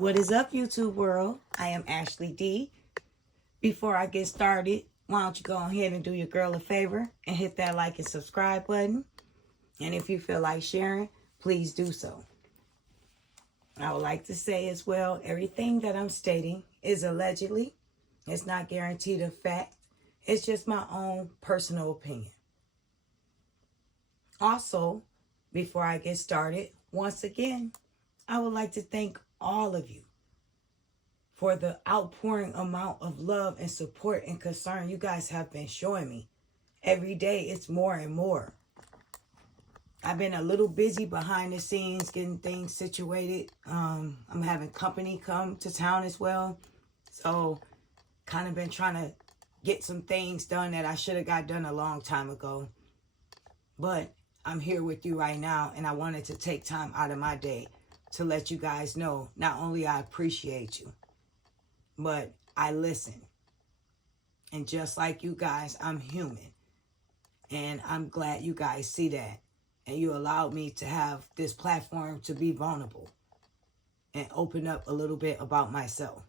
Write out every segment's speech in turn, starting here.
What is up, YouTube world? I am Ashley D. Before I get started, why don't you go ahead and do your girl a favor and hit that like and subscribe button. And if you feel like sharing, please do so. I would like to say as well, everything that I'm stating is allegedly. It's not guaranteed a fact. It's just my own personal opinion. Also, before I get started, once again, I would like to thank all of you for the outpouring amount of love and support and concern you guys have been showing me. Every day it's more and more. I've been a little busy behind the scenes getting things situated. I'm having company come to town as well. So kind of been trying to get some things done that I should have got done a long time ago. But I'm here with you right now, and I wanted to take time out of my day to let you guys know not only I appreciate you, but I listen. And just like you guys, I'm human. And I'm glad you guys see that. And you allowed me to have this platform to be vulnerable and open up a little bit about myself.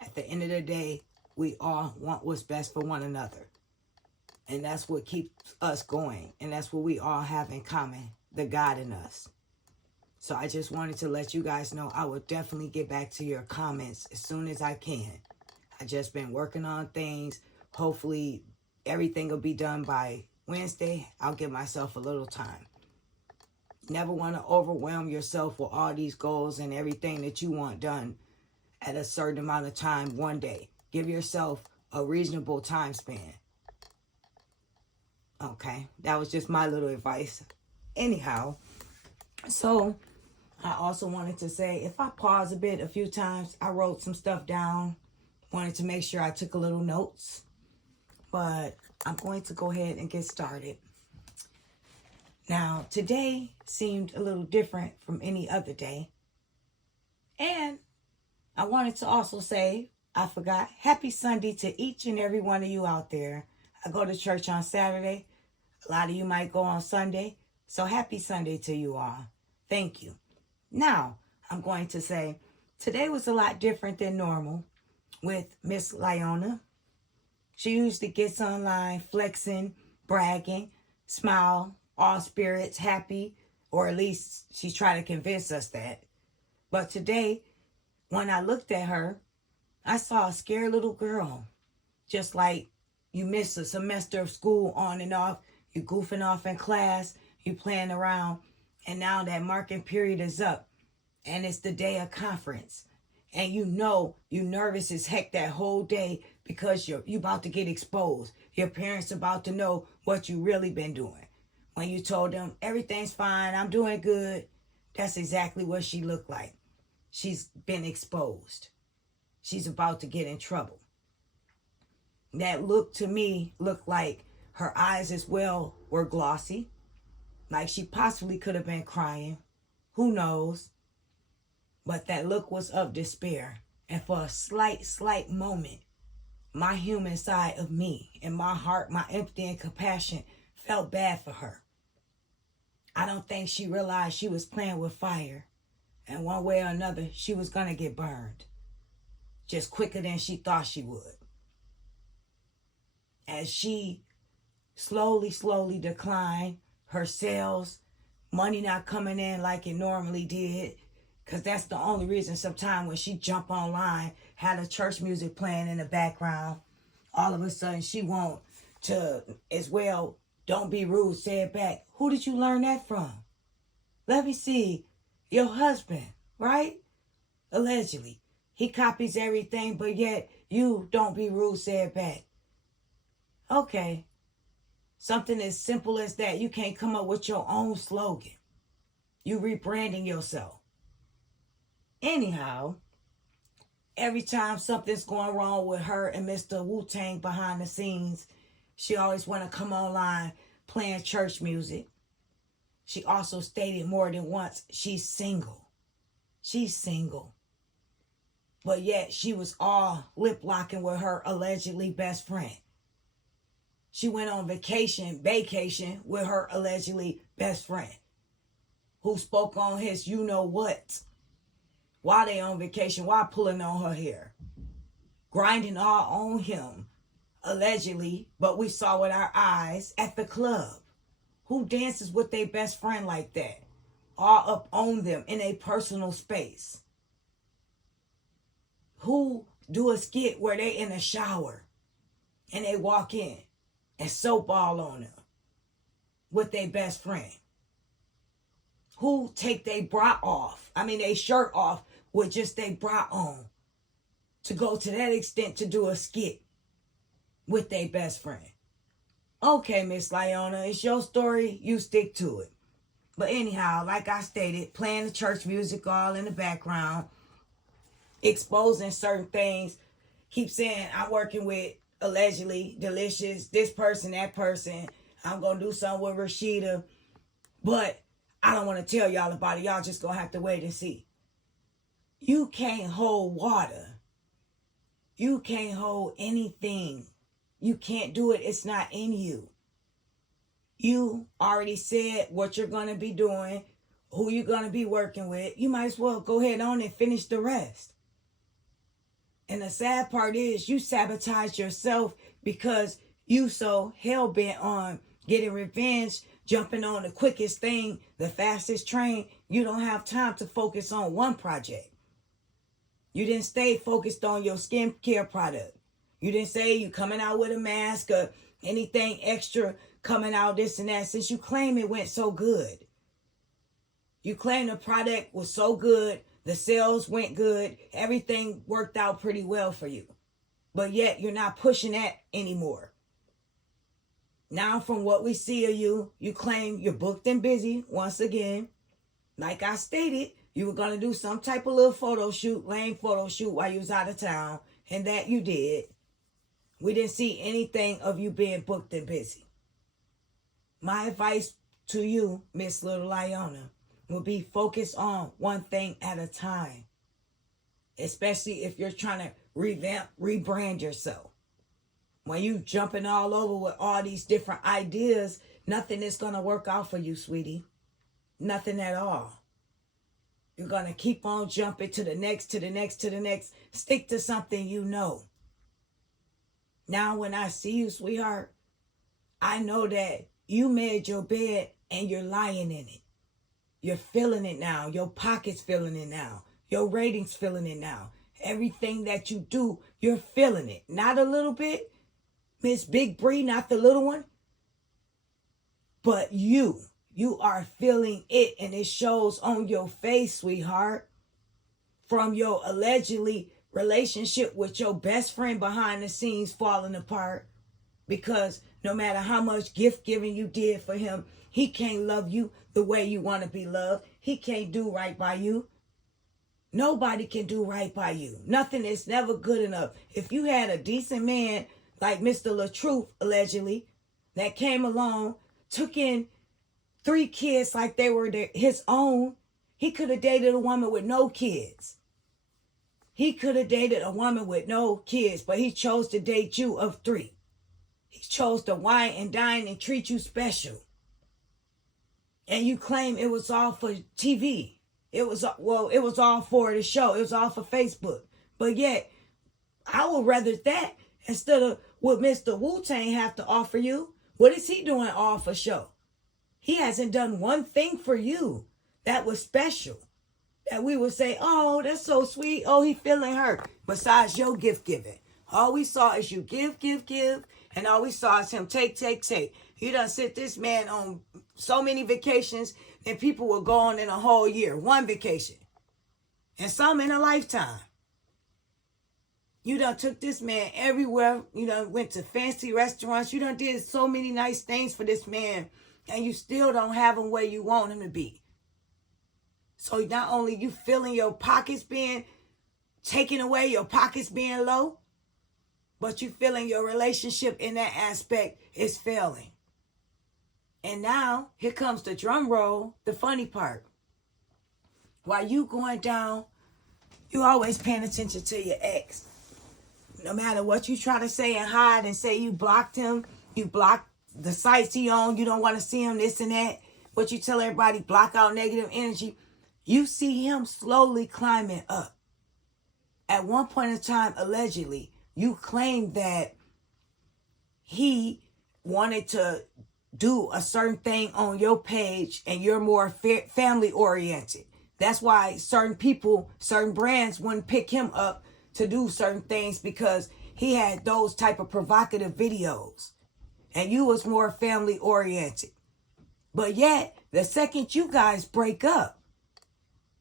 At the end of the day, we all want what's best for one another. And that's what keeps us going. And that's what we all have in common, the God in us. So I just wanted to let you guys know I will definitely get back to your comments as soon as I can. I just been working on things. Hopefully everything will be done by Wednesday. I'll give myself a little time. Never want to overwhelm yourself with all these goals and everything that you want done at a certain amount of time one day. Give yourself a reasonable time span. Okay, that was just my little advice. Anyhow, so I also wanted to say, if I pause a bit a few times, I wrote some stuff down. Wanted to make sure I took a little notes. But I'm going to go ahead and get started. Now, today seemed a little different from any other day. And I wanted to also say, I forgot, happy Sunday to each and every one of you out there. I go to church on Saturday. A lot of you might go on Sunday. So happy Sunday to you all. Thank you. Now, I'm going to say, today was a lot different than normal with Miss Lyona. She usually gets online, flexing, bragging, smile, all spirits, happy, or at least she tried to convince us that. But today, when I looked at her, I saw a scared little girl. Just like you missed a semester of school on and off, you goofing off in class, you playing around, and now that marking period is up, and it's the day of conference. And you know you nervous as heck that whole day because you about to get exposed. Your parents about to know what you really been doing. When you told them, everything's fine, I'm doing good, that's exactly what she looked like. She's been exposed. She's about to get in trouble. That look to me looked like her eyes as well were glossy. Like she possibly could have been crying. Who knows? But that look was of despair. And for a slight moment, my human side of me and my heart, my empathy and compassion felt bad for her. I don't think she realized she was playing with fire. And one way or another, she was going to get burned. Just quicker than she thought she would. As she slowly declined, her sales, money not coming in like it normally did. Because that's the only reason sometimes when she jump online, had a church music playing in the background, all of a sudden she want to, as well, don't be rude, say it back. Who did you learn that from? Let me see. Your husband, right? Allegedly. He copies everything, but yet you don't be rude, say it back. Okay. Something as simple as that. You can't come up with your own slogan. You rebranding yourself. Anyhow, every time something's going wrong with her and Mr. Wu-Tang behind the scenes, she always want to come online playing church music. She also stated more than once she's single. She's single. But yet she was all lip-locking with her allegedly best friend. She went on vacation with her allegedly best friend, who spoke on his you-know-what while they on vacation, while pulling on her hair, grinding all on him, allegedly, but we saw with our eyes at the club. Who dances with their best friend like that? All up on them in a personal space. Who do a skit where they in a shower and they walk in and soap all on them with their best friend? Who take their bra off, their shirt off with just their bra on to go to that extent to do a skit with their best friend? Okay, Miss Lyona, it's your story. You stick to it. But anyhow, like I stated, playing the church music all in the background, exposing certain things, keep saying I'm working with, allegedly, Delicious, this person, that person. I'm going to do something with Rashida. But I don't want to tell y'all about it. Y'all just going to have to wait and see. You can't hold water. You can't hold anything. You can't do it. It's not in you. You already said what you're going to be doing, who you're going to be working with. You might as well go ahead on and finish the rest. And the sad part is you sabotage yourself because you so hell-bent on getting revenge, jumping on the quickest thing, the fastest train. You don't have time to focus on one project. You didn't stay focused on your skincare product. You didn't say you coming out with a mask or anything extra coming out, this and that, since you claim it went so good. You claim the product was so good, the sales went good, everything worked out pretty well for you. But yet you're not pushing that anymore. Now from what we see of you, you claim you're booked and busy once again. Like I stated, you were going to do some type of little photo shoot, lame photo shoot while you was out of town, and that you did. We didn't see anything of you being booked and busy. My advice to you, Miss Little Lyona, would be focus on one thing at a time. Especially if you're trying to rebrand yourself. When you jumping all over with all these different ideas, nothing is going to work out for you, sweetie. Nothing at all. You're going to keep on jumping to the next, to the next, to the next. Stick to something you know. Now when I see you, sweetheart, I know that you made your bed and you're lying in it. You're feeling it now. Your pocket's feeling it now. Your ratings feeling it now. Everything that you do, you're feeling it. Not a little bit. Miss Big Bree, not the little one. But you are feeling it, and it shows on your face, sweetheart. From your allegedly relationship with your best friend behind the scenes falling apart. Because no matter how much gift giving you did for him, he can't love you the way you want to be loved. He can't do right by you. Nobody can do right by you. Nothing is never good enough. If you had a decent man like Mr. LaTruth, allegedly, that came along, took in 3 kids like they were his own, he could have dated a woman with no kids. He could have dated a woman with no kids, but he chose to date you of 3. He chose to wine and dine and treat you special. And you claim it was all for TV. It was all for the show. It was all for Facebook. But yet, I would rather that instead of what Mr. Wu-Tang have to offer you. What is he doing all for show? He hasn't done one thing for you that was special. That we would say, oh, that's so sweet. Oh, he feeling hurt. Besides your gift giving. All we saw is you give. And all we saw is him take. You done sent this man on so many vacations that people were gone in a whole year. One vacation. And some in a lifetime. You done took this man everywhere. You done went to fancy restaurants. You done did so many nice things for this man. And you still don't have him where you want him to be. So not only you feeling your pockets being taken away, your pockets being low, but you feeling your relationship in that aspect is failing. And now, here comes the drum roll, the funny part. While you going down, you always paying attention to your ex. No matter what you try to say and hide and say you blocked him, you blocked the sites he on, you don't want to see him, this and that. What you tell everybody, block out negative energy. You see him slowly climbing up. At one point in time, allegedly, you claimed that he wanted to do a certain thing on your page and you're more family oriented. That's why certain people, certain brands wouldn't pick him up to do certain things because he had those type of provocative videos and you was more family oriented. But yet, the second you guys break up,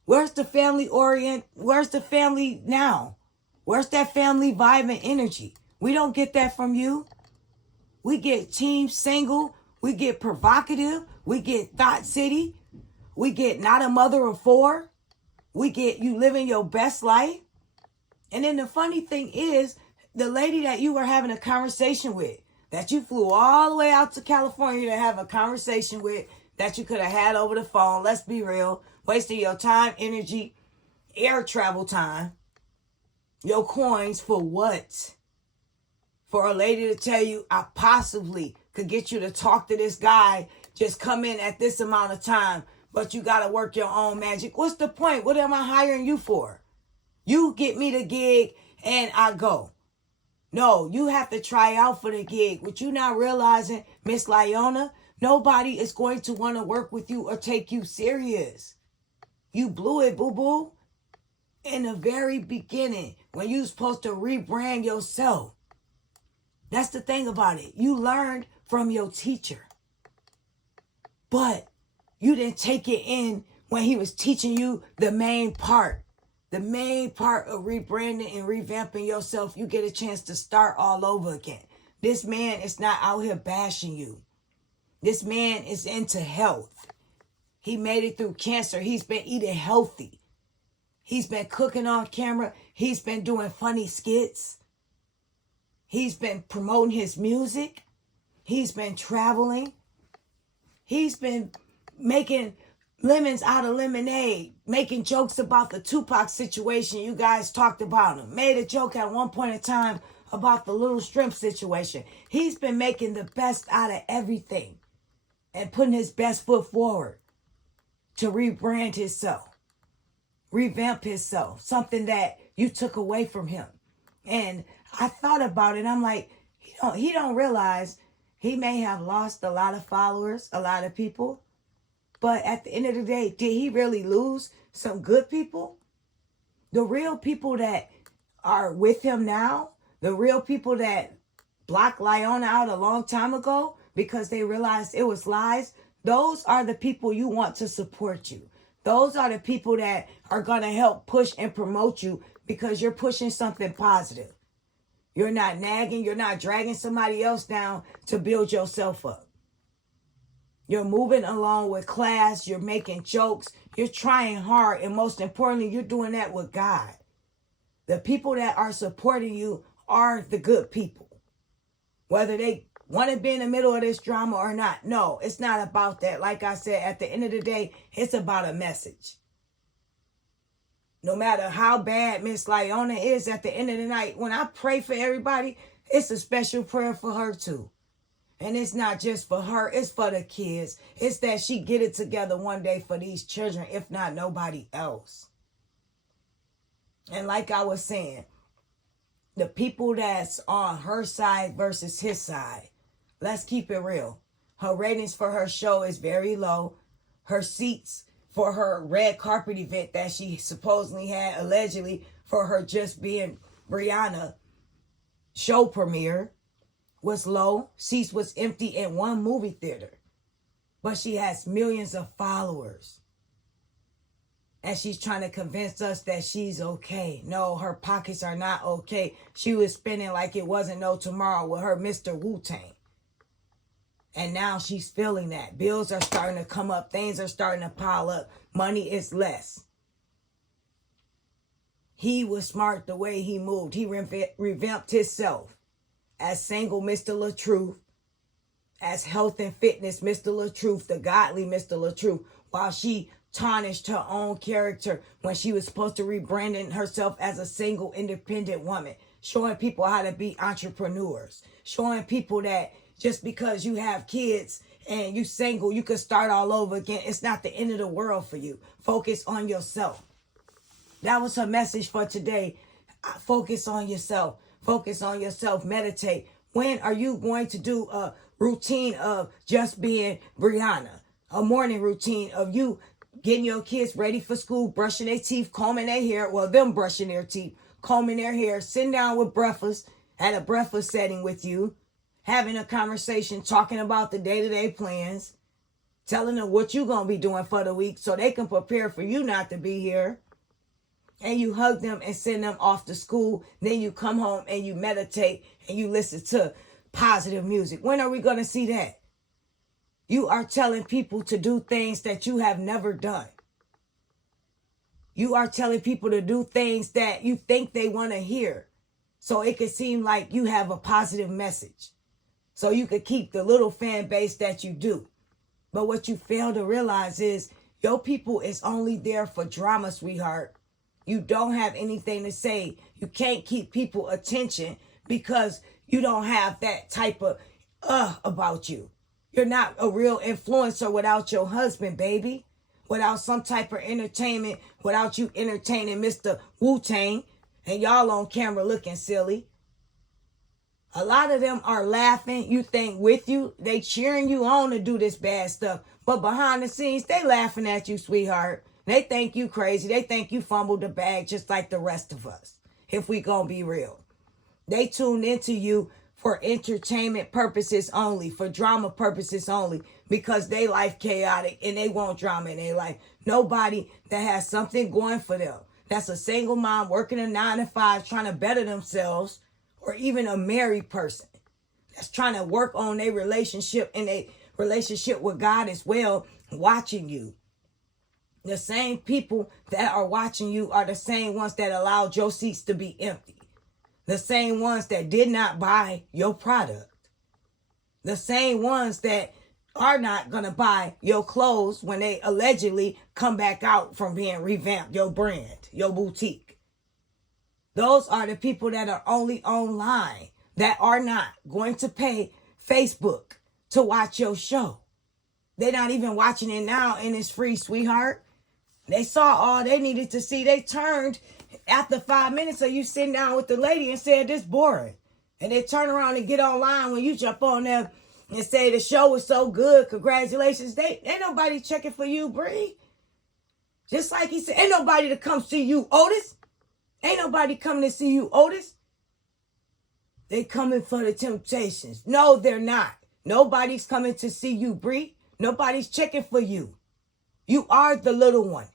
where's the family where's the family now? Where's that family vibe and energy? We don't get that from you. We get team single. We get provocative. We get thought city. We get not a mother of four. We get you living your best life. And then the funny thing is, the lady that you were having a conversation with, that you flew all the way out to California to have a conversation with, that you could have had over the phone, let's be real, wasting your time, energy, air travel time, your coins for what? For a lady to tell you, I possibly could get you to talk to this guy, just come in at this amount of time, but you got to work your own magic. What's the point? What am I hiring you for? You get me the gig and I go. No, you have to try out for the gig. What you not realizing, Miss Lyona, nobody is going to want to work with you or take you serious. You blew it, boo-boo. In the very beginning, when you was supposed to rebrand yourself. That's the thing about it. You learned from your teacher. But you didn't take it in when he was teaching you the main part. The main part of rebranding and revamping yourself. You get a chance to start all over again. This man is not out here bashing you. This man is into health. He made it through cancer. He's been eating healthy. He's been cooking on camera. He's been doing funny skits. He's been promoting his music. He's been traveling. He's been making lemons out of lemonade, making jokes about the Tupac situation. You guys talked about him. Made a joke at one point in time about the little shrimp situation. He's been making the best out of everything and putting his best foot forward to rebrand himself, revamp himself, something that you took away from him. And I thought about it. I'm like, he don't realize he may have lost a lot of followers, a lot of people. But at the end of the day, did he really lose some good people? The real people that are with him now, the real people that blocked Lyona out a long time ago because they realized it was lies, those are the people you want to support you. Those are the people that are going to help push and promote you because you're pushing something positive. You're not nagging. You're not dragging somebody else down to build yourself up. You're moving along with class. You're making jokes. You're trying hard. And most importantly, you're doing that with God. The people that are supporting you are the good people. Whether they want to be in the middle of this drama or not. No, it's not about that. Like I said, at the end of the day, it's about a message. No matter how bad Miss Lyona is at the end of the night, when I pray for everybody, it's a special prayer for her too. And it's not just for her, it's for the kids. It's that she get it together one day for these children, if not nobody else. And like I was saying, the people that's on her side versus his side, let's keep it real. Her ratings for her show is very low. Her seats for her red carpet event that she supposedly had, allegedly, for her Just Being Brianna show premiere was low. Seats was empty in one movie theater. But she has millions of followers. And she's trying to convince us that she's okay. No, her pockets are not okay. She was spending like it wasn't no tomorrow with her Mr. Wu-Tang. And now she's feeling that. Bills are starting to come up. Things are starting to pile up. Money is less. He was smart the way he moved. He revamped himself as single Mr. LaTruth, as health and fitness Mr. LaTruth, the godly Mr. LaTruth, while she tarnished her own character when she was supposed to rebranding herself as a single independent woman, showing people how to be entrepreneurs, showing people that just because you have kids and you single, you could start all over again. It's not the end of the world for you. Focus on yourself. That was her message for today. Focus on yourself. Focus on yourself. Meditate. When are you going to do a routine of just being Brianna? A morning routine of you getting your kids ready for school, brushing their teeth, combing their hair. Well, them brushing their teeth, combing their hair, sitting down with breakfast, at a breakfast setting with you, having a conversation, talking about the day-to-day plans, telling them what you're going to be doing for the week so they can prepare for you not to be here. And you hug them and send them off to school. Then you come home and you meditate and you listen to positive music. When are we going to see that? You are telling people to do things that you have never done. You are telling people to do things that you think they want to hear. So it could seem like you have a positive message. So you could keep the little fan base that you do. But what you fail to realize is your people is only there for drama, sweetheart. You don't have anything to say. You can't keep people attention because you don't have that type of about you. You're not a real influencer without your husband, baby. Without some type of entertainment, without you entertaining Mr. Wu-Tang and y'all on camera looking silly. A lot of them are laughing, you think, with you. They cheering you on to do this bad stuff. But behind the scenes, they laughing at you, sweetheart. They think you crazy. They think you fumbled the bag just like the rest of us, if we gonna be real. They tuned into you for entertainment purposes only, for drama purposes only, because they life chaotic and they want drama in their life. Nobody that has something going for them, that's a single mom working a 9-to-5 trying to better themselves, or even a married person that's trying to work on their relationship and a relationship with God as well, watching you. The same people that are watching you are the same ones that allowed your seats to be empty. The same ones that did not buy your product. The same ones that are not going to buy your clothes when they allegedly come back out from being revamped, your brand, your boutique. Those are the people that are only online, that are not going to pay Facebook to watch your show. They're not even watching it now and it's free, sweetheart. They saw all they needed to see. They turned after 5 minutes of you sitting down with the lady and said, this boring. And they turn around and get online when you jump on there and say the show was so good. Congratulations. Ain't nobody checking for you, Bree. Just like he said, ain't nobody to come see you, Otis. Ain't nobody coming to see you, Otis. They coming for the temptations. No, they're not. Nobody's coming to see you, Bree. Nobody's checking for you. You are the little one.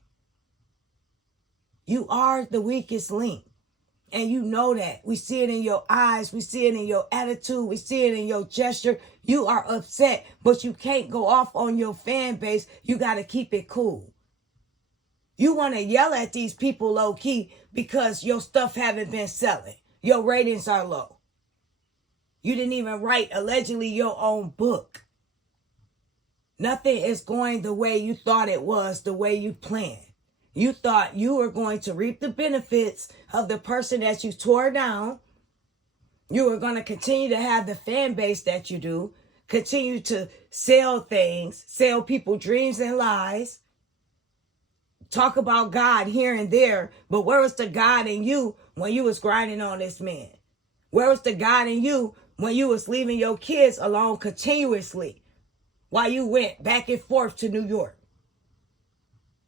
You are the weakest link. And you know that. We see it in your eyes. We see it in your attitude. We see it in your gesture. You are upset, but you can't go off on your fan base. You got to keep it cool. You want to yell at these people low key because your stuff haven't been selling. Your ratings are low. You didn't even write allegedly your own book. Nothing is going the way you thought it was, the way you planned. You thought you were going to reap the benefits of the person that you tore down. You were going to continue to have the fan base that you do, continue to sell things, sell people dreams and lies, talk about God here and there. But where was the God in you when you was grinding on this man? Where was the God in you when you was leaving your kids alone continuously while you went back and forth to New York?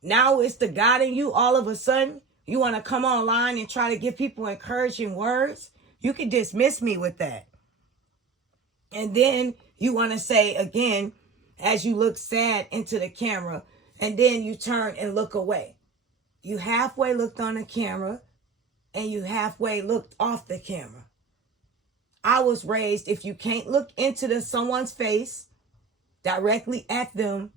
Now it's the God in you all of a sudden. You want to come online and try to give people encouraging words? You can dismiss me with that. And then you want to say again, as you look sad into the camera, and then you turn and look away. You halfway looked on the camera and you halfway looked off the camera. I was raised, if you can't look into someone's face directly at them,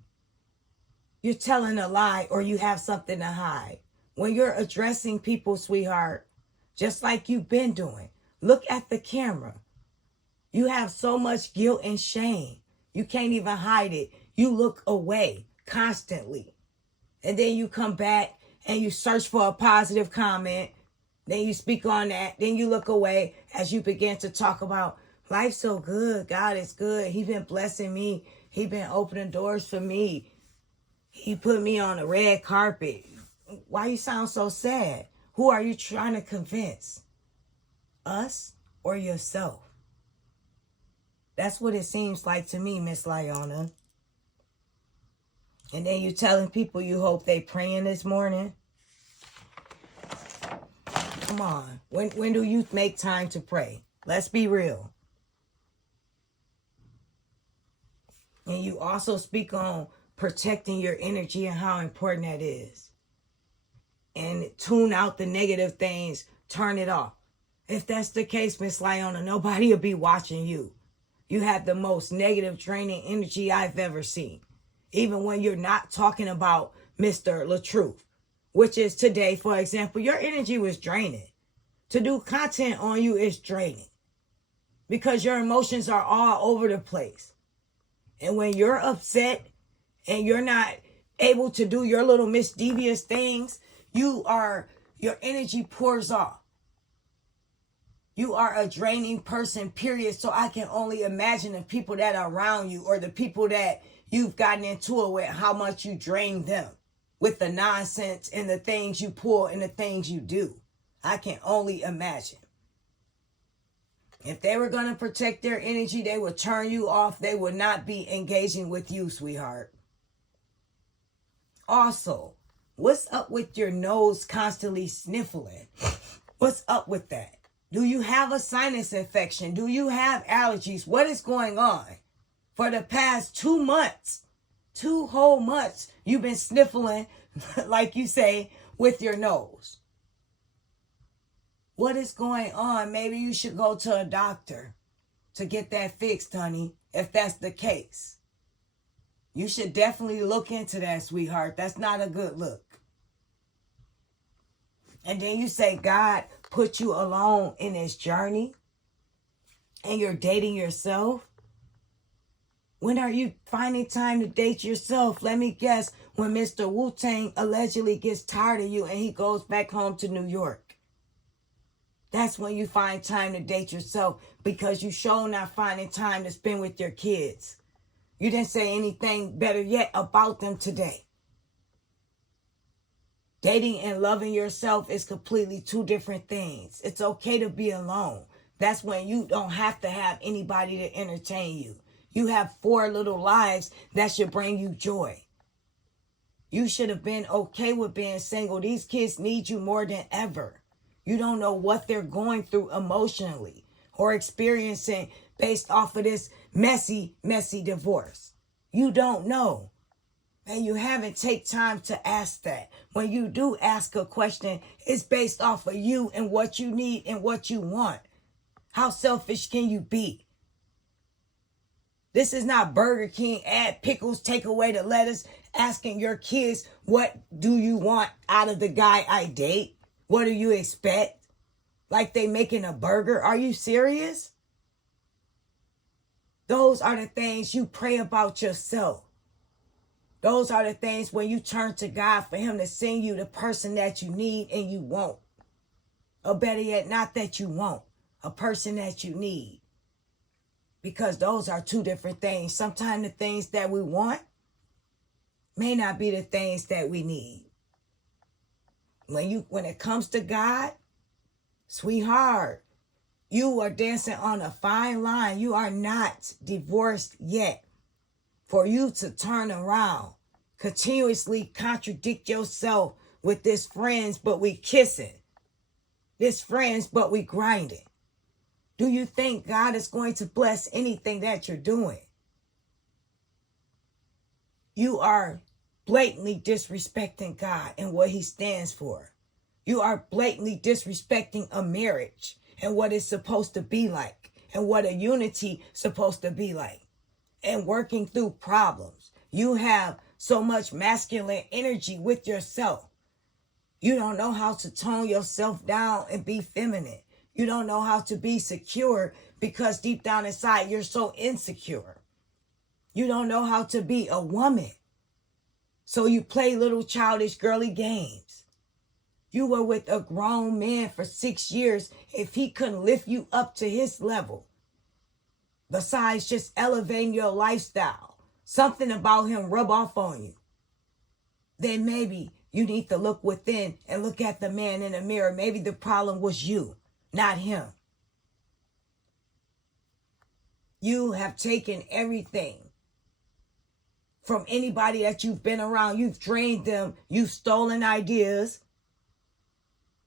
you're telling a lie or you have something to hide. When you're addressing people, sweetheart, just like you've been doing, look at the camera. You have so much guilt and shame. You can't even hide it. You look away constantly. And then you come back and you search for a positive comment. Then you speak on that. Then you look away as you begin to talk about life's so good. God is good. He's been blessing me He been opening doors for me. He put me on the red carpet. Why you sound so sad? Who are you trying to convince? Us or yourself? That's what it seems like to me, Miss Lyona. And then you telling people you hope they praying this morning? Come on. When do you make time to pray? Let's be real. And you also speak on protecting your energy and how important that is. And tune out the negative things. Turn it off. If that's the case, Miss Lyona, nobody will be watching you. You have the most negative draining energy I've ever seen. Even when you're not talking about Mr. LaTruth, which is today, for example, your energy was draining. To do content on you is draining because your emotions are all over the place. And when you're upset and you're not able to do your little mischievous things, your energy pours off. You are a draining person, period. So I can only imagine the people that are around you or the people that you've gotten into it with, how much you drain them with the nonsense and the things you pull and the things you do. I can only imagine. If they were going to protect their energy, they would turn you off. They would not be engaging with you, sweetheart. Also, what's up with your nose constantly sniffling? What's up with that? Do you have a sinus infection? Do you have allergies? What is going on? For the past 2 months, 2 whole months, you've been sniffling, like you say, with your nose. What is going on? Maybe you should go to a doctor to get that fixed, honey, if that's the case. You should definitely look into that, sweetheart. That's not a good look. And then you say God put you alone in this journey and you're dating yourself. When are you finding time to date yourself? Let me guess, when Mr. Wu-Tang allegedly gets tired of you and he goes back home to New York. That's when you find time to date yourself because you sure not finding time to spend with your kids. You didn't say anything better yet about them today. Dating and loving yourself is completely 2 different things. It's okay to be alone. That's when you don't have to have anybody to entertain you. You have 4 little lives that should bring you joy. You should have been okay with being single. These kids need you more than ever. You don't know what they're going through emotionally or experiencing based off of this messy divorce. You don't know. And you haven't take time to ask that. When you do ask a question, it's based off of you and what you need and what you want. How selfish can you be? This is not Burger King, add pickles, take away the lettuce, asking your kids, what do you want out of the guy I date? What do you expect? Like they making a burger? Are you serious? Those are the things you pray about yourself. Those are the things when you turn to God for him to send you the person that you need and you want. Or better yet, not that you want, a person that you need. Because those are 2 different things. Sometimes the things that we want may not be the things that we need. When it comes to God, sweetheart, you are dancing on a fine line. You are not divorced yet. For you to turn around, continuously contradict yourself with this friends, but we kissing. This friends, but we grinding. Do you think God is going to bless anything that you're doing? You are blatantly disrespecting God and what he stands for. You are blatantly disrespecting a marriage and what it's supposed to be like and what a unity supposed to be like and working through problems. You have so much masculine energy with yourself. You don't know how to tone yourself down and be feminine. You don't know how to be secure because deep down inside you're so insecure. You don't know how to be a woman. So you play little childish girly games. You were with a grown man for 6 years if he couldn't lift you up to his level. Besides just elevating your lifestyle, something about him rub off on you, then maybe you need to look within and look at the man in the mirror. Maybe the problem was you, not him. You have taken everything from anybody that you've been around. You've drained them. You've stolen ideas.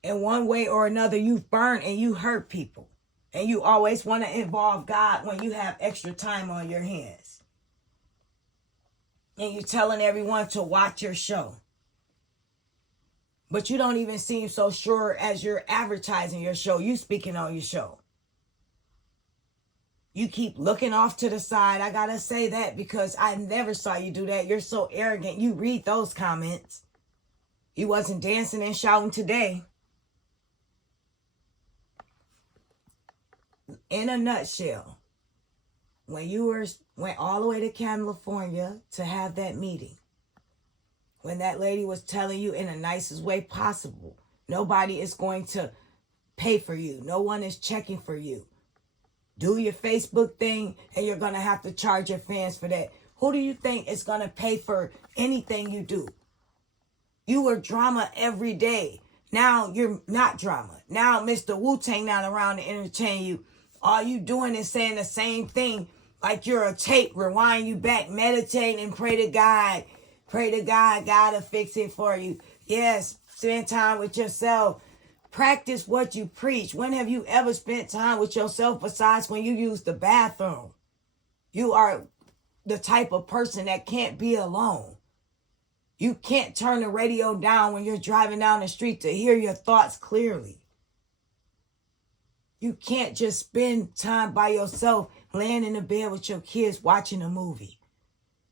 In one way or another, you've burned and you hurt people. And you always want to involve God when you have extra time on your hands. And you're telling everyone to watch your show. But you don't even seem so sure as you're advertising your show. You speaking on your show. You keep looking off to the side. I gotta say that because I never saw you do that. You're so arrogant. You read those comments. You wasn't dancing and shouting today. In a nutshell, when you went all the way to California to have that meeting, when that lady was telling you in the nicest way possible, nobody is going to pay for you. No one is checking for you. Do your Facebook thing and you're going to have to charge your fans for that. Who do you think is going to pay for anything you do? You were drama every day. Now you're not drama. Now Mr. Wu-Tang not around to entertain you. All you doing is saying the same thing like you're a tape. Rewind you back, meditate and pray to God. Pray to God. God will fix it for you. Yes, spend time with yourself. Practice what you preach. When have you ever spent time with yourself besides when you use the bathroom? You are the type of person that can't be alone. You can't turn the radio down when you're driving down the street to hear your thoughts clearly. You can't just spend time by yourself laying in the bed with your kids watching a movie.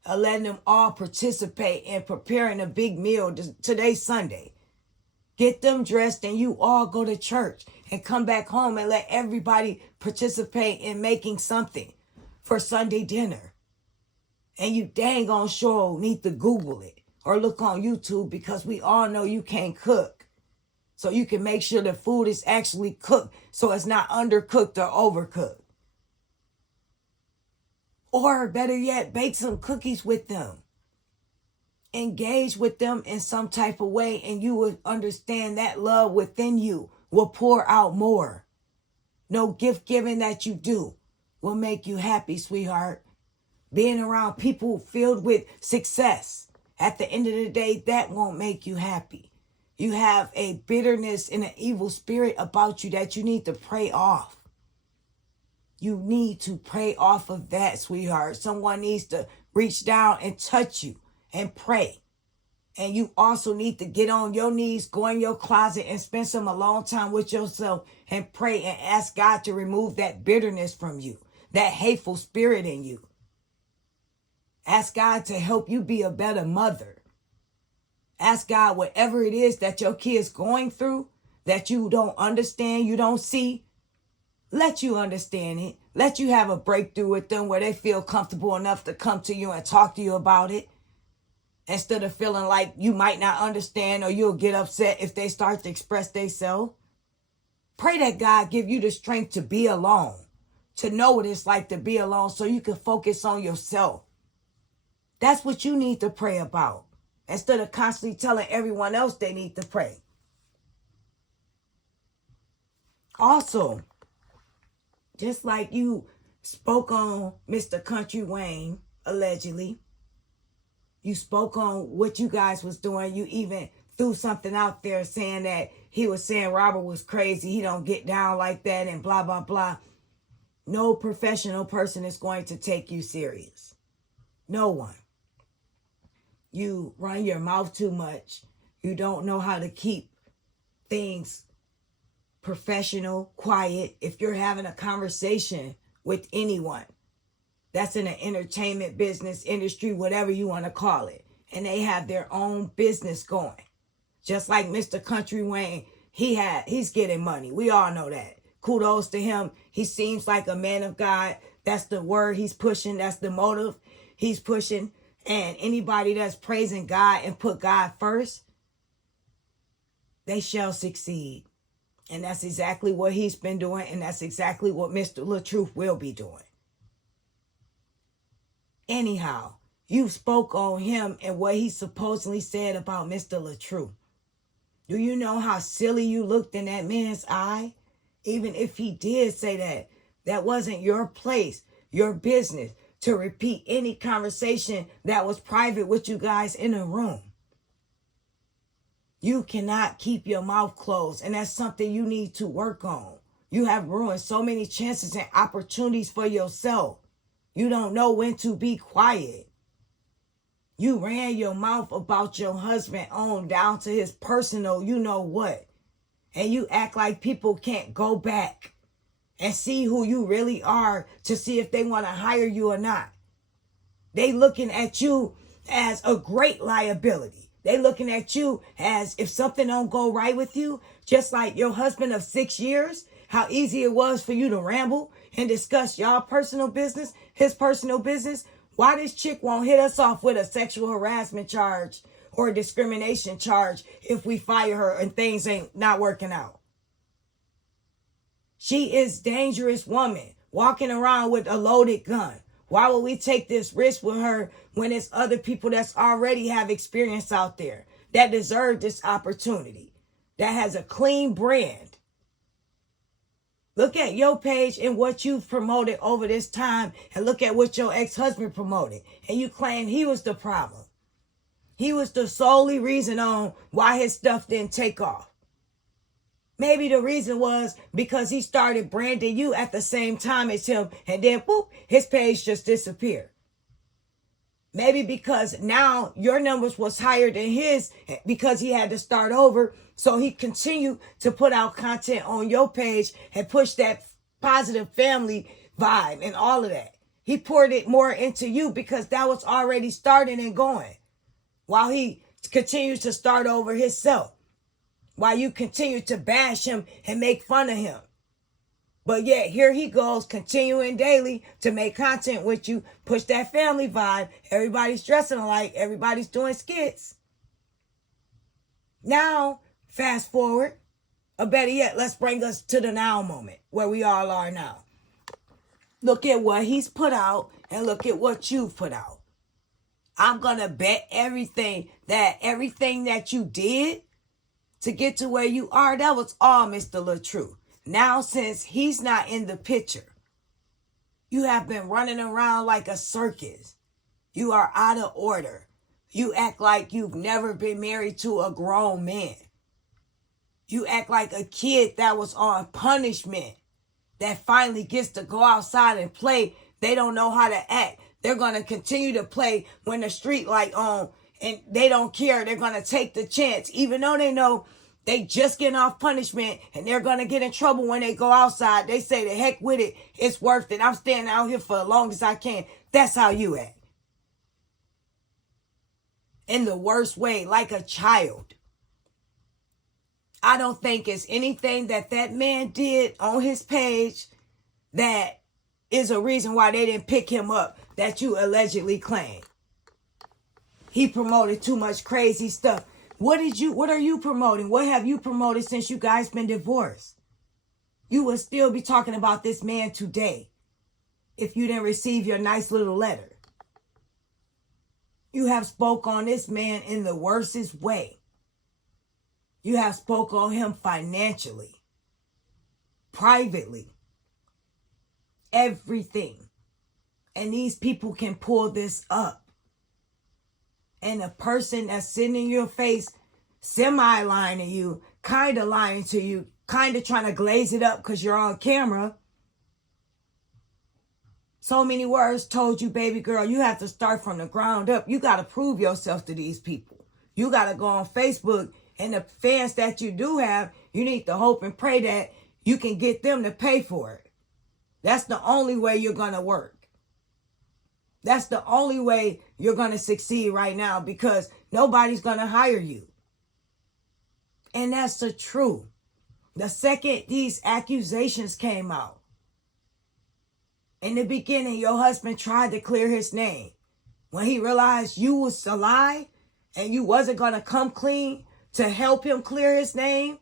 Or letting them all participate in preparing a big meal. Today's Sunday. Get them dressed and you all go to church and come back home and let everybody participate in making something for Sunday dinner. And you dang on sure need to Google it or look on YouTube because we all know you can't cook. So you can make sure the food is actually cooked so it's not undercooked or overcooked. Or better yet, bake some cookies with them. Engage with them in some type of way and you will understand that love within you will pour out more. No gift giving that you do will make you happy, sweetheart. Being around people filled with success, at the end of the day, that won't make you happy. You have a bitterness and an evil spirit about you that you need to pray off. You need to pray off of that, sweetheart. Someone needs to reach down and touch you and pray. And you also need to get on your knees, go in your closet and spend some alone time with yourself and pray and ask God to remove that bitterness from you, that hateful spirit in you. Ask God to help you be a better mother. Ask God whatever it is that your kid's going through, that you don't understand, you don't see, let you understand it. Let you have a breakthrough with them where they feel comfortable enough to come to you and talk to you about it. Instead of feeling like you might not understand or you'll get upset if they start to express themselves. Pray that God give you the strength to be alone, to know what it's like to be alone so you can focus on yourself. That's what you need to pray about instead of constantly telling everyone else they need to pray. Also, just like you spoke on Mr. Country Wayne, allegedly, you spoke on what you guys was doing. You even threw something out there saying that he was saying Robert was crazy. He don't get down like that and blah, blah, blah. No professional person is going to take you serious. No one. You run your mouth too much. You don't know how to keep things professional, quiet. If you're having a conversation with anyone that's in an entertainment business industry, whatever you want to call it, and they have their own business going. Just like Mr. Country Wayne, he's getting money. We all know that. Kudos to him. He seems like a man of God. That's the word he's pushing. That's the motive he's pushing. And anybody that's praising God and put God first, they shall succeed. And that's exactly what he's been doing. And that's exactly what Mr. LaTruth will be doing. Anyhow, You spoke on him and what he supposedly said about Mr. LaTrue. Do you know how silly you looked in that man's eye? Even if he did say that, that wasn't your place, your business, to repeat any conversation that was private with you guys in a room. You cannot keep your mouth closed, and that's something you need to work on. You have ruined so many chances and opportunities for yourself. You don't know when to be quiet. You ran your mouth about your husband on down to his personal you know what. And you act like people can't go back and see who you really are to see if they want to hire you or not. They looking at you as a great liability. They looking at you as if something don't go right with you, just like your husband of 6 years, how easy it was for you to ramble and discuss y'all personal business, his personal business. Why this chick won't hit us off with a sexual harassment charge or a discrimination charge if we fire her and things ain't not working out? She is dangerous woman walking around with a loaded gun. Why would we take this risk with her when it's other people that's already have experience out there that deserve this opportunity, that has a clean brand? Look at your page and what you've promoted over this time, and look at what your ex-husband promoted. And you claim he was the problem. He was the solely reason on why his stuff didn't take off. Maybe the reason was because he started branding you at the same time as him, and then boop, his page just disappeared. Maybe because now your numbers was higher than his because he had to start over. So he continued to put out content on your page and push that positive family vibe and all of that. He poured it more into you because that was already starting and going, while he continues to start over himself, while you continue to bash him and make fun of him. But yet here he goes, continuing daily to make content with you, push that family vibe. Everybody's dressing alike. Everybody's doing skits. Now, fast forward, or better yet, let's bring us to the now moment where we all are now. Look at what he's put out and look at what you've put out. I'm going to bet everything that you did to get to where you are, that was all Mr. LaTrue. Now, since he's not in the picture, you have been running around like a circus. You are out of order. You act like you've never been married to a grown man. You act like a kid that was on punishment that finally gets to go outside and play. They don't know how to act. They're going to continue to play when the street light on, and they don't care. They're going to take the chance, even though they know they just getting off punishment and they're going to get in trouble when they go outside. They say, the heck with it. It's worth it. I'm staying out here for as long as I can. That's how you act. In the worst way, like a child. I don't think it's anything that man did on his page that is a reason why they didn't pick him up that you allegedly claim. He promoted too much crazy stuff. What are you promoting? What have you promoted since you guys been divorced? You would still be talking about this man today if you didn't receive your nice little letter. You have spoke on this man in the worstest way. You have spoke on him financially, privately, everything. And these people can pull this up. And the person that's sitting in your face, semi-lying to you, kind of lying to you, kind of trying to glaze it up because you're on camera. So many words told you, baby girl, you have to start from the ground up. You got to prove yourself to these people. You got to go on Facebook, and the fans that you do have, you need to hope and pray that you can get them to pay for it. That's the only way you're going to work. That's the only way you're going to succeed right now, because nobody's going to hire you. And that's the truth. The second these accusations came out, in the beginning, your husband tried to clear his name. When he realized you was a lie and you wasn't going to come clean to help him clear his name,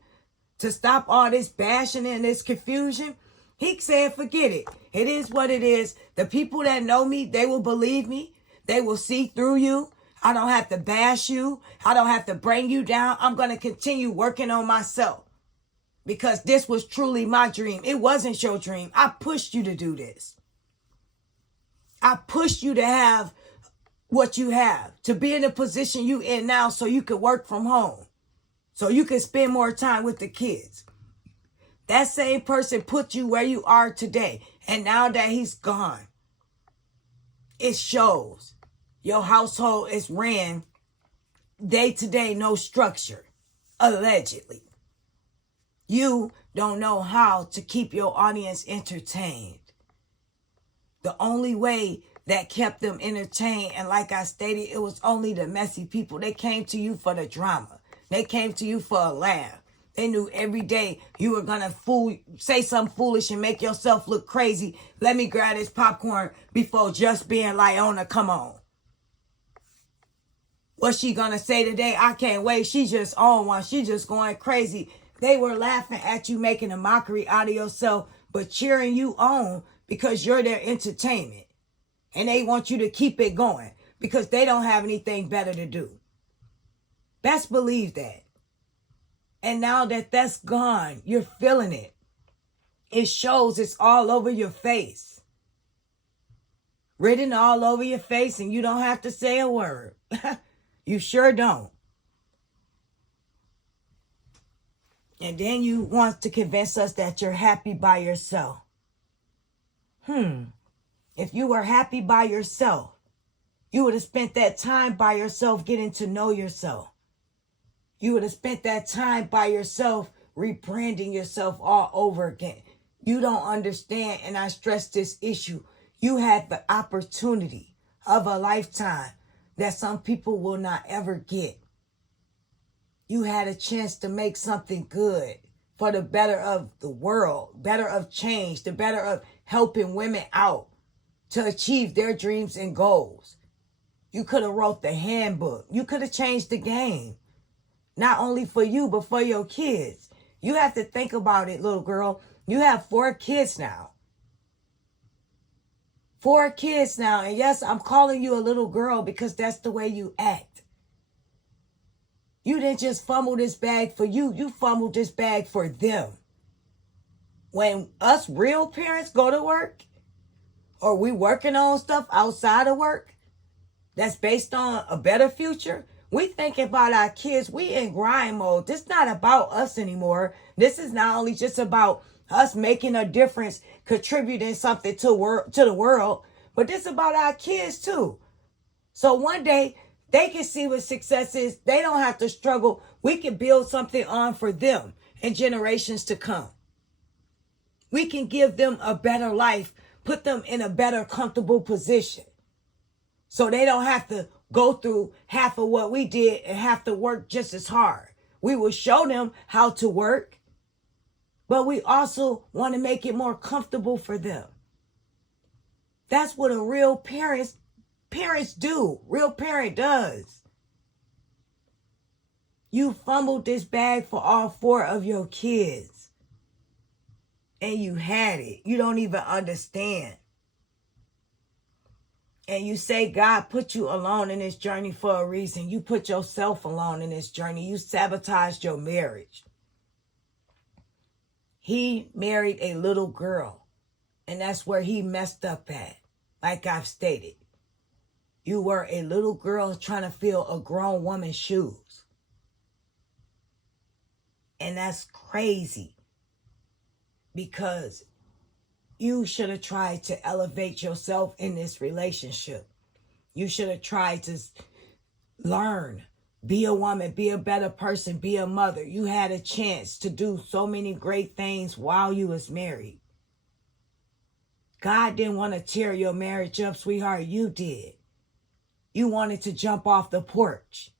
to stop all this bashing and this confusion, he said, forget it. It is what it is. The people that know me, they will believe me. They will see through you. I don't have to bash you. I don't have to bring you down. I'm going to continue working on myself because this was truly my dream. It wasn't your dream. I pushed you to do this. I pushed you to have what you have, to be in the position you in now so you could work from home, so you can spend more time with the kids. That same person put you where you are today. And now that he's gone, it shows. Your household is ran day to day, no structure, allegedly. You don't know how to keep your audience entertained. The only way that kept them entertained, and like I stated, it was only the messy people. They came to you for the drama. They came to you for a laugh. They knew every day you were going to say something foolish and make yourself look crazy. Let me grab this popcorn before just being Lyona. Come on. What's she going to say today? I can't wait. She just on one. She just going crazy. They were laughing at you, making a mockery out of yourself, but cheering you on because you're their entertainment. And they want you to keep it going because they don't have anything better to do. Best believe that. And now that that's gone, you're feeling it. It shows. It's all over your face. Written all over your face, and you don't have to say a word. You sure don't. And then you want to convince us that you're happy by yourself. If you were happy by yourself, you would have spent that time by yourself getting to know yourself. You would have spent that time by yourself rebranding yourself all over again. You don't understand, and I stress this issue. You had the opportunity of a lifetime that some people will not ever get. You had a chance to make something good for the better of the world, better of change, the better of helping women out to achieve their dreams and goals. You could have wrote the handbook. You could have changed the game. Not only for you, but for your kids. You have to think about it, little girl. You have 4 kids now. 4 kids now. And yes, I'm calling you a little girl because that's the way you act. You didn't just fumble this bag for you. You fumbled this bag for them. When us real parents go to work, or we working on stuff outside of work that's based on a better future, we think about our kids. We in grind mode. This is not about us anymore. This is not only just about us making a difference, contributing something to the world, but this is about our kids too. So one day they can see what success is. They don't have to struggle. We can build something on for them and generations to come. We can give them a better life, put them in a better, comfortable position so they don't have to go through half of what we did and have to work just as hard. We will show them how to work, but we also want to make it more comfortable for them. That's what a real parents do. Real parent does. You fumbled this bag for all 4 of your kids. And you had it. You don't even understand. And you say God put you alone in this journey for a reason. You put yourself alone in this journey. You sabotaged your marriage. He married a little girl. And that's where he messed up at. Like I've stated. You were a little girl trying to fill a grown woman's shoes. And that's crazy. Because you should have tried to elevate yourself in this relationship. You should have tried to learn, be a woman, be a better person, be a mother. You had a chance to do so many great things while you was married. God didn't want to tear your marriage up, sweetheart. You did. You wanted to jump off the porch.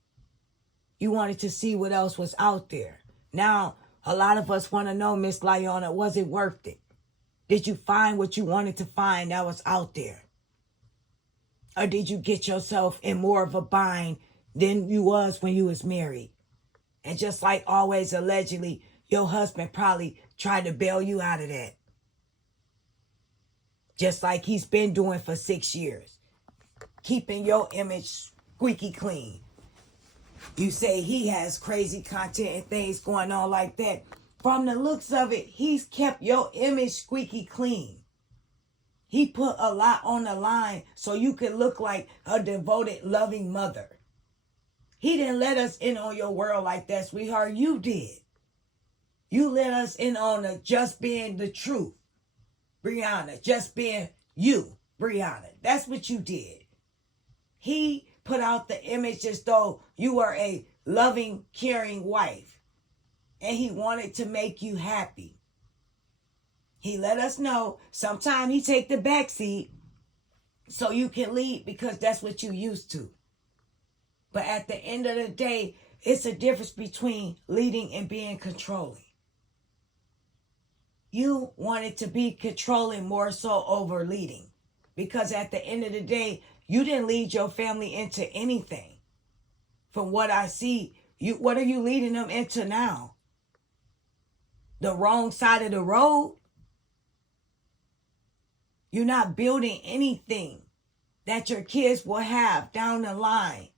You wanted to see what else was out there. Now, a lot of us want to know, Miss Lyona, was it worth it? Did you find what you wanted to find that was out there? Or did you get yourself in more of a bind than you was when you was married? And just like always, allegedly, your husband probably tried to bail you out of that. Just like he's been doing for 6 years. keeping your image squeaky clean. You say he has crazy content and things going on like that. From the looks of it, he's kept your image squeaky clean. He put a lot on the line so you could look like a devoted, loving mother. He didn't let us in on your world like that, sweetheart. You did. You let us in on just being the truth, Brianna. Just being you, Brianna. That's what you did. He put out the image as though you were a loving, caring wife. And he wanted to make you happy. He let us know sometimes he take the back seat so you can lead because that's what you used to. But at the end of the day, it's a difference between leading and being controlling. You wanted to be controlling more so over leading. Because at the end of the day, you didn't lead your family into anything. From what I see, what are you leading them into now? The wrong side of the road? You're not building anything that your kids will have down the line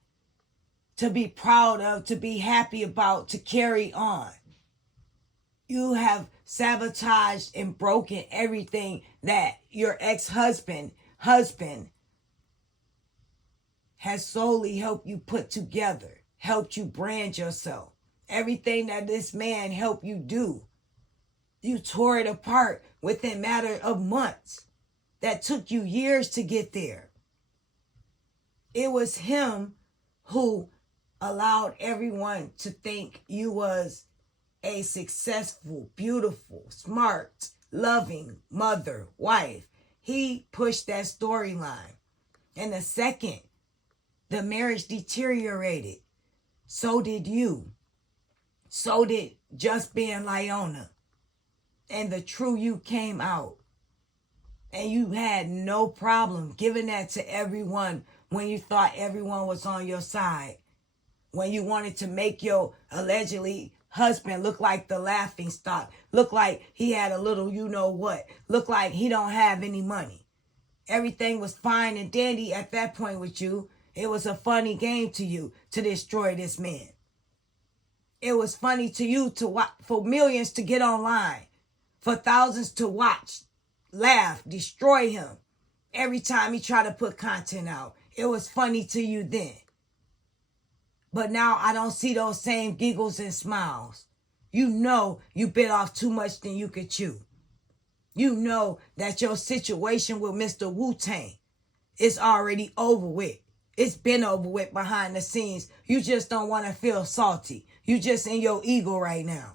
to be proud of, to be happy about, to carry on. You have sabotaged and broken everything that your ex-husband has solely helped you put together, helped you brand yourself. Everything that this man helped you do, you tore it apart within a matter of months. That took you years to get there. It was him who allowed everyone to think you was a successful, beautiful, smart, loving mother, wife. He pushed that storyline. And the second the marriage deteriorated, so did you. So did just being Lyona. And the true you came out. And you had no problem giving that to everyone when you thought everyone was on your side. When you wanted to make your allegedly husband look like the laughing stock. Look like he had a little you know what. Look like he don't have any money. Everything was fine and dandy at that point with you. It was a funny game to you to destroy this man. It was funny to you to watch, for millions to get online. For thousands to watch. Laugh, destroy him. Every time he tried to put content out. It was funny to you then. But now I don't see those same giggles and smiles. You know you bit off too much than you could chew. You know that your situation with Mr. Wu-Tang is already over with. It's been over with behind the scenes. You just don't want to feel salty. You just in your ego right now.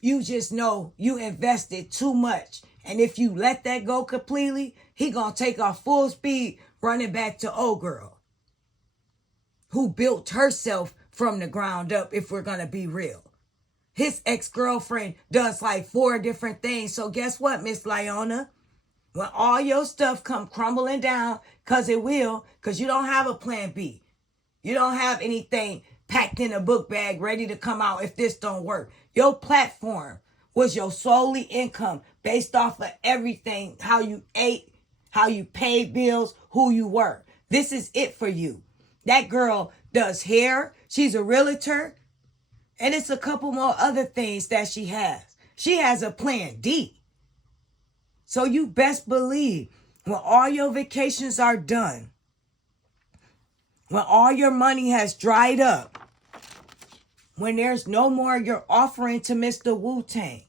You just know you invested too much. And if you let that go completely, he gonna take off full speed running back to old girl. Who built herself from the ground up, if we're gonna be real. His ex-girlfriend does like 4 different things. So guess what, Miss Lyona? When all your stuff come crumbling down, because it will, because you don't have a plan B. You don't have anything packed in a book bag ready to come out if this don't work. Your platform was your solely income based off of everything, how you ate, how you paid bills, who you were. This is it for you. That girl does hair. She's a realtor. And it's a couple more other things that she has. She has a plan D. So you best believe when all your vacations are done, when all your money has dried up, when there's no more you're offering to Mr. Wu-Tang,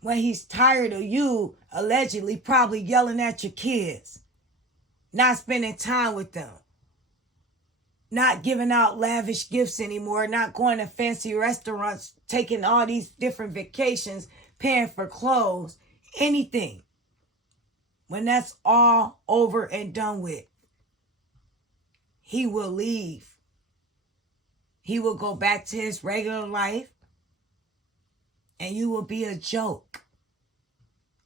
when he's tired of you allegedly probably yelling at your kids, not spending time with them, not giving out lavish gifts anymore, not going to fancy restaurants, taking all these different vacations, paying for clothes, anything. When that's all over and done with, he will leave. He will go back to his regular life, and you will be a joke.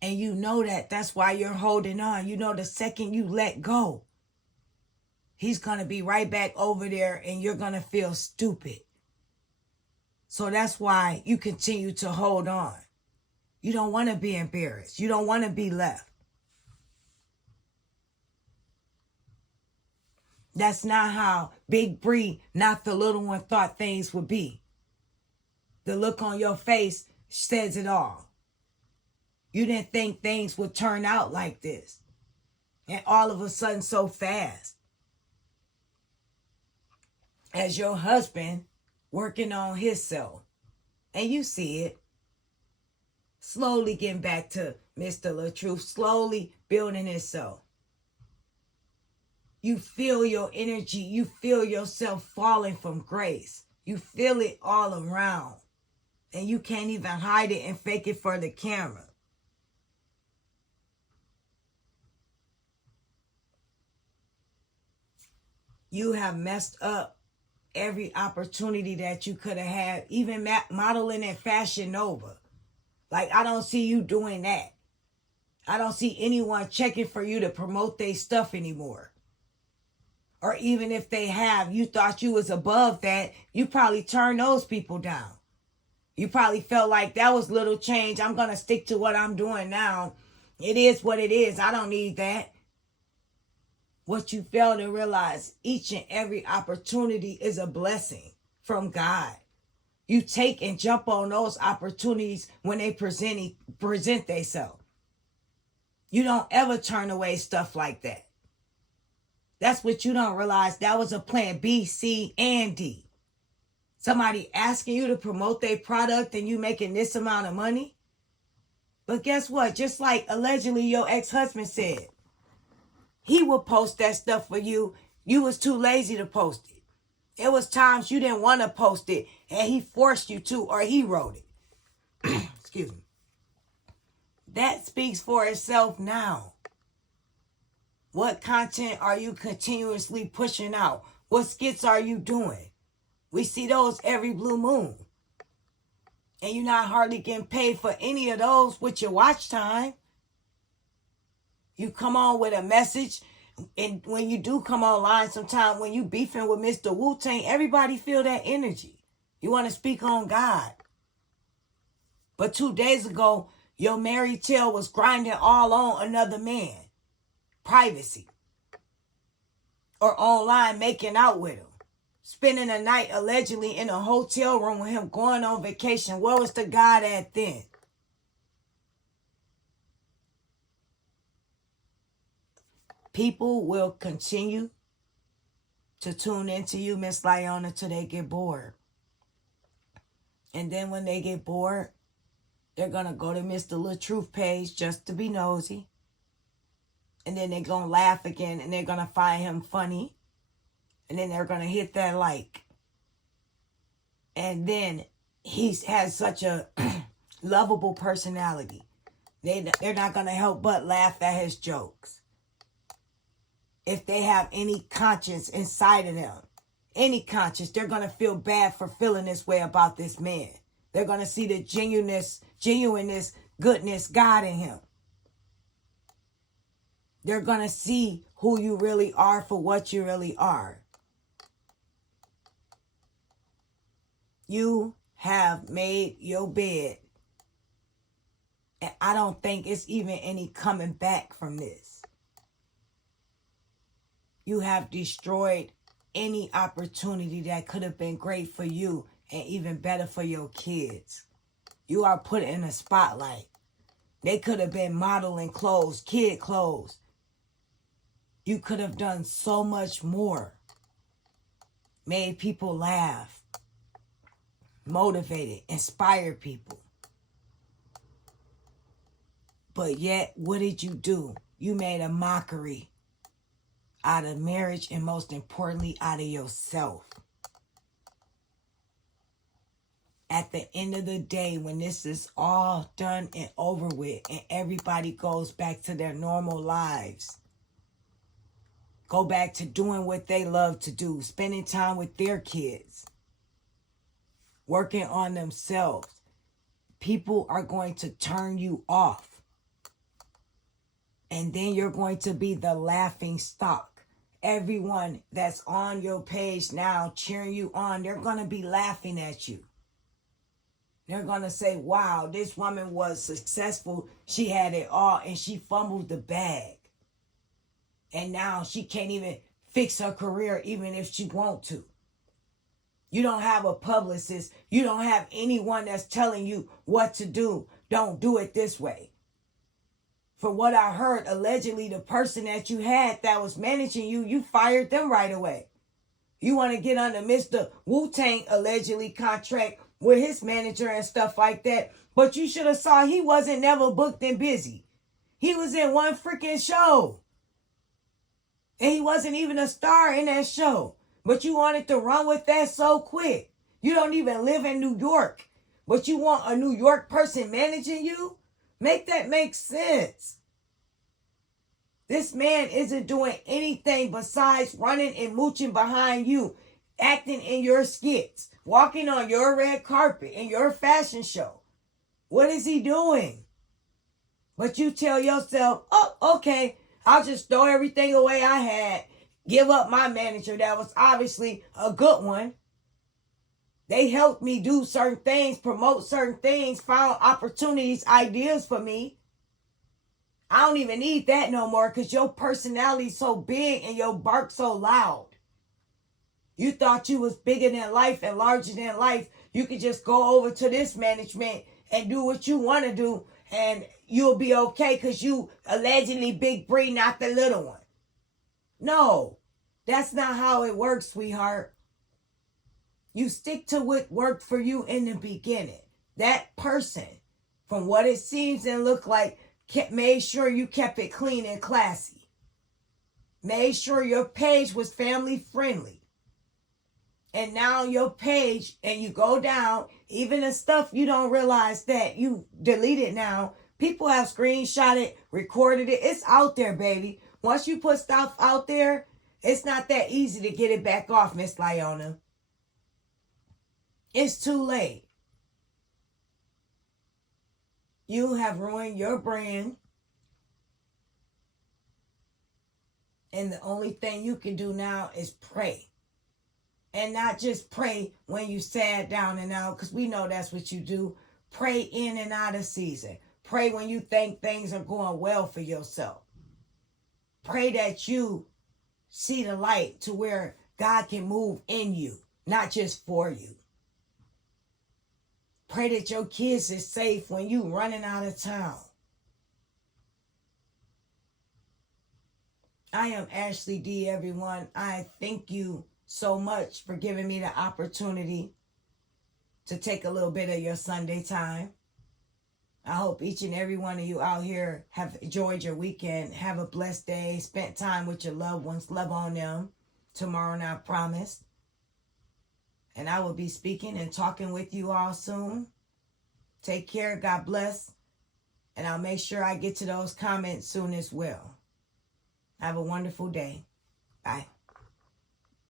And you know that. That's why you're holding on. You know the second you let go, he's going to be right back over there and you're going to feel stupid. So that's why you continue to hold on. You don't want to be embarrassed. You don't want to be left. That's not how Big Bree, not the little one, thought things would be. The look on your face says it all. You didn't think things would turn out like this. And all of a sudden so fast. As your husband working on himself. And you see it. Slowly getting back to Mr. LaTruth. Slowly building himself. You feel your energy. You feel yourself falling from grace. You feel it all around. And you can't even hide it and fake it for the camera. You have messed up every opportunity that you could have had. Even modeling at Fashion Nova. Like, I don't see you doing that. I don't see anyone checking for you to promote their stuff anymore. Or even if they have, you thought you was above that, you probably turned those people down. You probably felt like that was little change. I'm going to stick to what I'm doing now. It is what it is. I don't need that. What you fail to realize, each and every opportunity is a blessing from God. You take and jump on those opportunities when they present themselves. You don't ever turn away stuff like that. That's what you don't realize. That was a plan B, C, and D. Somebody asking you to promote their product and you making this amount of money. But guess what? Just like allegedly your ex-husband said, he would post that stuff for you. You was too lazy to post it. It was times you didn't want to post it and he forced you to, or he wrote it. Excuse me. That speaks for itself now. What content are you continuously pushing out? What skits are you doing? We see those every blue moon. And you're not hardly getting paid for any of those with your watch time. You come on with a message. And when you do come online sometime, when you beefing with Mr. Wu-Tang, everybody feel that energy. You want to speak on God. But 2 days ago, your married tail was grinding all on another man. Privacy. Or online making out with him. Spending a night allegedly in a hotel room with him going on vacation. Where was the God at then? People will continue to tune into you, Miss Lyona, till they get bored. And then when they get bored, they're going to go to Mr. LaTruth page just to be nosy. And then they're going to laugh again and they're going to find him funny. And then they're going to hit that like. And then he has such a lovable personality. They're not going to help but laugh at his jokes. If they have any conscience inside of them, any conscience, they're going to feel bad for feeling this way about this man. They're going to see the genuineness, goodness, God in him. They're going to see who you really are for what you really are. You have made your bed. And I don't think it's even any coming back from this. You have destroyed any opportunity that could have been great for you and even better for your kids. You are put in a spotlight. They could have been modeling clothes, kid clothes. You could have done so much more. Made people laugh. Motivated, inspired people. But yet, what did you do? You made a mockery out of marriage and most importantly, out of yourself. At the end of the day, when this is all done and over with and everybody goes back to their normal lives, go back to doing what they love to do, spending time with their kids, working on themselves, people are going to turn you off. And then you're going to be the laughing stock. Everyone that's on your page now cheering you on, they're going to be laughing at you. They're going to say, wow, this woman was successful. She had it all and she fumbled the bag. And now she can't even fix her career even if she want to. You don't have a publicist. You don't have anyone that's telling you what to do. Don't do it this way. For what I heard, allegedly the person that you had that was managing you, you fired them right away. You want to get under Mr. Wu-Tang allegedly contract with his manager and stuff like that. But you should have saw he wasn't never booked and busy. He was in one freaking show. And he wasn't even a star in that show. But you wanted to run with that so quick. You don't even live in New York. But you want a New York person managing you? Make that make sense. This man isn't doing anything besides running and mooching behind you, acting in your skits, walking on your red carpet in your fashion show. What is he doing? But you tell yourself, oh, okay, I'll just throw everything away I had, give up my manager that was obviously a good one. They helped me do certain things, promote certain things, found opportunities, ideas for me. I don't even need that no more because your personality's so big and your bark so loud. You thought you was bigger than life and larger than life. You could just go over to this management and do what you want to do and you'll be okay because you allegedly Big Bree, not the little one. No, that's not how it works, sweetheart. You stick to what worked for you in the beginning. That person, from what it seems and looked like, made sure you kept it clean and classy. Made sure your page was family friendly. And now your page, and you go down, even the stuff you don't realize that you deleted now, people have screenshotted, recorded it. It's out there, baby. Once you put stuff out there, it's not that easy to get it back off, Miss Lyona. It's too late. You have ruined your brand. And the only thing you can do now is pray. And not just pray when you sad down and out, because we know that's what you do. Pray in and out of season. Pray when you think things are going well for yourself. Pray that you see the light to where God can move in you, not just for you. Pray that your kids are safe when you running out of town. I am Ashley D, everyone. I thank you so much for giving me the opportunity to take a little bit of your Sunday time. I hope each and every one of you out here have enjoyed your weekend. Have a blessed day. Spent time with your loved ones. Love on them. Tomorrow, I promise. And I will be speaking and talking with you all soon. Take care. God bless. And I'll make sure I get to those comments soon as well. Have a wonderful day. Bye.